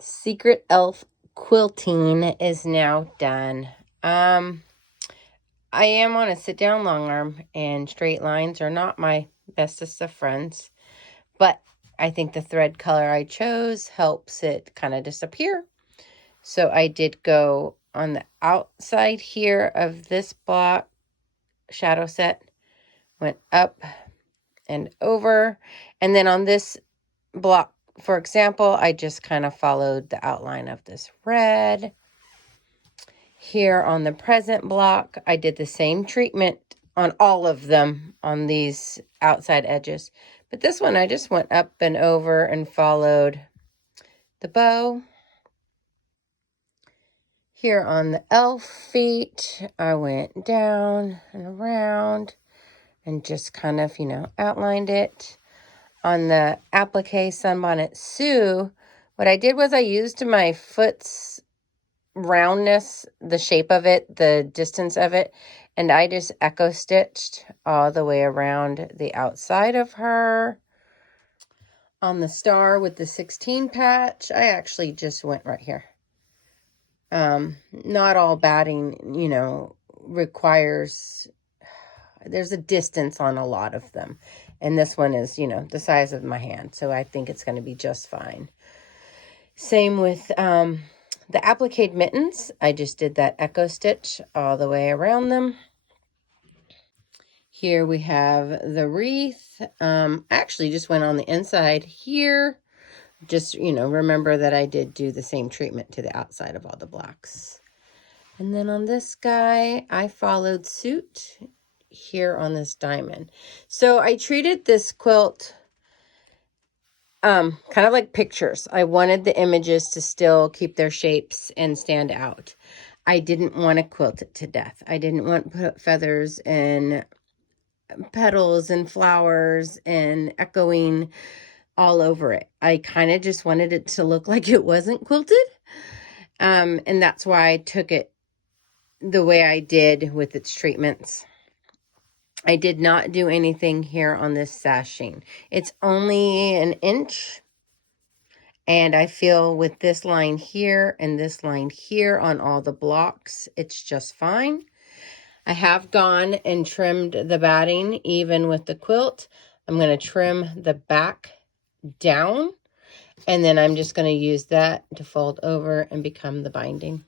Secret Elf quilting is now done. I am on a sit-down long arm, and straight lines are not my bestest of friends, but I think the thread color I chose helps it kind of disappear. So I did go on the outside here of this block shadow set, went up and over, and then on this block, for example, I just kind of followed the outline of this red. Here on the present block, I did the same treatment on all of them on these outside edges. But this one, I just went up and over and followed the bow. Here on the elf feet, I went down and around and just kind of, outlined it. On the applique sunbonnet Sue, what I did was I used my foot's roundness, the shape of it, the distance of it, and I just echo stitched all the way around the outside of her. On the star with the 16 patch, I actually just went right here. Not all batting, requires, there's a distance on a lot of them. And this one is, the size of my hand. So I think it's going to be just fine. Same with the applique mittens. I just did that echo stitch all the way around them. Here we have the wreath. I actually just went on the inside here. Just, remember that I did do the same treatment to the outside of all the blocks. And then on this guy, I followed suit here on this diamond. So I treated this quilt kind of like pictures. I wanted the images to still keep their shapes and stand out. I didn't want to quilt it to death. I didn't want to put feathers and petals and flowers and echoing all over it. I kind of just wanted it to look like it wasn't quilted. And that's why I took it the way I did with its treatments. I did not do anything here on this sashing. It's only an inch. And I feel with this line here and this line here on all the blocks, it's just fine. I have gone and trimmed the batting even with the quilt. I'm going to trim the back down, and then I'm just going to use that to fold over and become the binding.